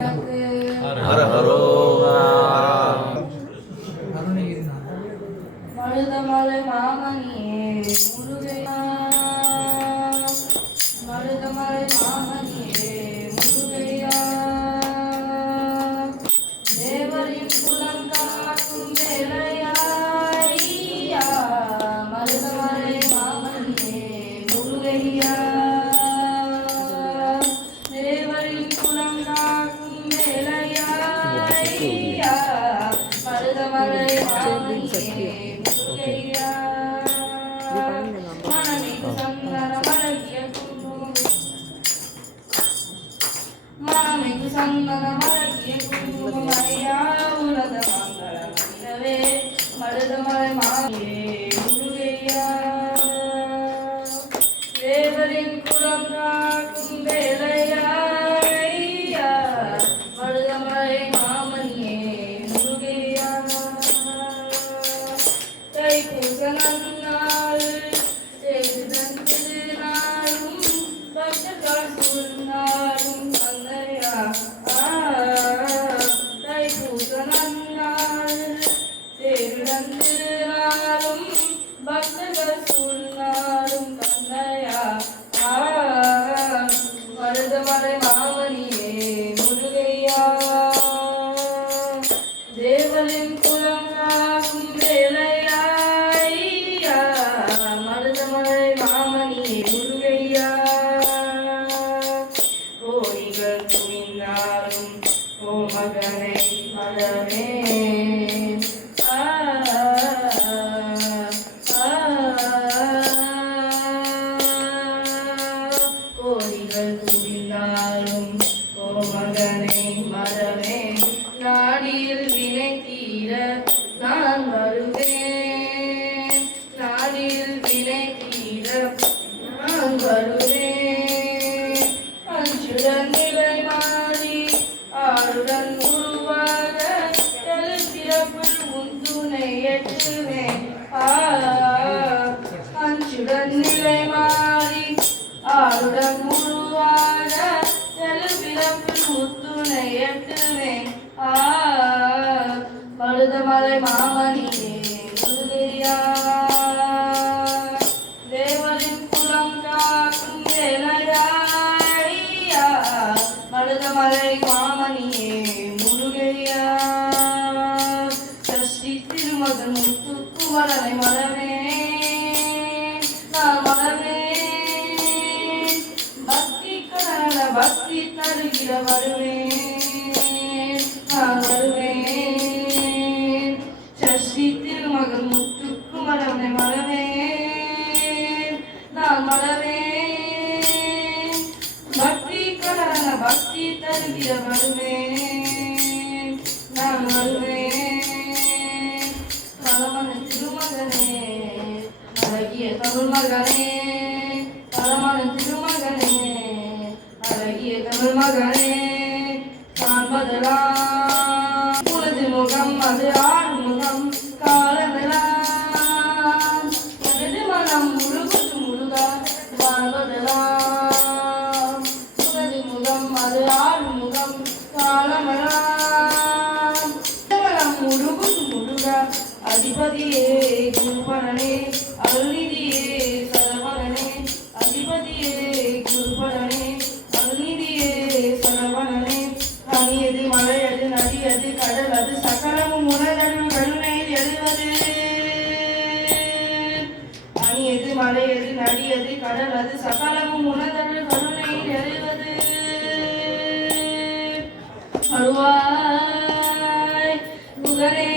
ஹர ஹரோஹரா. மருதமலை மாமணியே முருகையா, மருதமலை மாமணியே முருகையா, தேவரின் குலம் காக்கும் வேலையா, மருதமலை மாமணியே முருகையா, தேவரின் குலம் காக்கும் வேலையா, மருதமலை மாமணியே மருதமலை மாமணியே முருகையா, தேவரின் குலம் காக்கும் வேலையா, மருதமலை மாமணியே முருகையா, தைப்பூச நன்னாள் தேடுதன் திருநாளும் பக்தர்கள் சூழ்நாளும் தந்தையா, தைப்பூச நன்னாள் தேடுதன் திருநாளும் பக்தர்கள் சூழ்நாளும் தந்தையா, மருதமலை மாமணியே முருகையா, தேவரின் குலம் காக்கும் வேலையா, மருதமலை மாமணியே முருகையா, கோரிகள் குவிந்தாலும் ஓ மகனை மதமே, கோரிகள் குவிந்தாலும் ஓ மகனை மதமே, நாடியில் வினை தீர நான் வருவேன், நாடியில் வினை தீர நான் வருவேன், அஞ்சுடன் நிலை மாறி ஆளுடன் உருவாக எழுப்பியப்புள் முந்துனை எட்டுவேன், அஞ்சுடன் நிலை மாறி ஆளுடன் உருவாக எழுப்பியப்புள் முத்துனை எட்டுவேன், மருதமலை மாமணியே முருகையா, தேவரின் குலம் காக்கும் வேலையா, மருதமலை மாமணியே முருகையா, சஷ்டி திருமகன் முத்துக்குமரனை மறவேன், நான் மறவேன், பக்தி கடன பக்தி தருகிற வருவேன், நான் வருவேன், சஷ்டி திருமகன் முத்துக்குமரனை மறவேன், நான் மறவேன், பக்தி கடன பக்தி தருகிற வருவேன், நான் வருவேன், பரமன திருமகனே அழகிய தமிழ் மகனே, பரமன திருமகனே அழகிய தமிழ் மகனே, காண்பதெல்லாம் உனது முகம் அது ஆறுமுகம் காலமெல்லாம், எனது மனம் முழுகுது முழுகா வாழ்வதெல்லாம், உனது முகம் அது ஆறுமுகம் காலமெல்லாம், மனம் முழுகுது முழுகா, அதிபதியே குருபரனே அருள்நிதியே சரவணனே, அதிபதியே குருபரனே அருள்நிதியே சரவணனே, அணியது மலையது நதியது கடல் அது சகலமும் உணர்வு கருணையில் எழுவது, அணியது மலையது நதியது கடல் அது சகலமும் உணர்வு கருணையில் எழுவது, அருவாய் முகனே